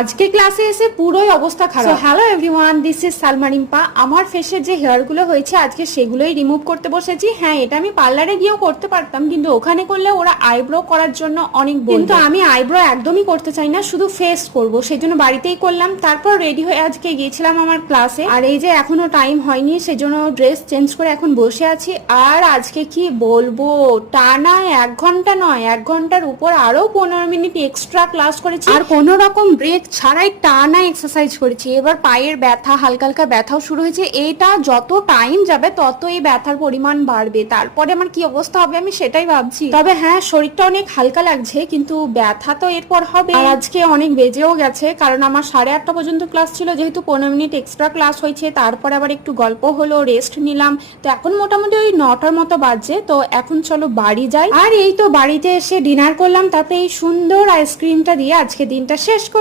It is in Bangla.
আজকে ক্লাসে এসে পুরোই অবস্থা খারাপ। Hello everyone, this is Salma Rimpa. আমার ফেসের যে হেয়ার গুলো হয়েছে আজকে সেগুলোই রিমুভ করতে বসেছি। হ্যাঁ, এটা আমি পার্লারে গিয়েও করতে পারতাম, কিন্তু ওখানে করলে ওরা আইব্রো করার জন্য অনেক বলবে। কিন্তু আমি আইব্রো একদমই করতে চাই না, শুধু ফেস করব, সেই জন্য বাড়িতেই করলাম। তারপর রেডি হয়ে আজকে গিয়েছিলাম আমার ক্লাসে। আর এই যে এখনো টাইম হয়নি, সেজন্য ড্রেস চেঞ্জ করে এখন বসে আছি। আর আজকে কি বলবো, টানা 1 ঘন্টা নয়, 1 ঘন্টার উপর আরো 15 মিনিট এক্সট্রা ক্লাস করেছি। আর কোনো রকম ব্রেক ছাড়াই টানা এক্সারসাইজ করেছি। এবার পায়ের ব্যথা, হালকা হালকা ব্যথাও শুরু হয়েছে। এটা যত টাইম যাবে তত এই ব্যথার পরিমাণ বাড়বে। তারপরে আমার কি অবস্থা হবে আমি সেটাই ভাবছি। তবে হ্যাঁ, শরীরটা অনেক হালকা লাগছে, কিন্তু ব্যথা তো এরপর হবে। আর আজকে অনেক বেজেও গেছে, কারণ আমার 8:30 পর্যন্ত ক্লাস ছিল। যেহেতু 15 মিনিট এক্সট্রা ক্লাস হয়েছে, তারপরে আবার একটু গল্প হলো, রেস্ট নিলাম। তো এখন মোটামুটি ওই 9টার মতো বাজছে। তো এখন চলো বাড়ি যাই। আর এই তো বাড়িতে এসে ডিনার করলাম, তাতে এই সুন্দর আইসক্রিমটা দিয়ে আজকে দিনটা শেষ করলাম।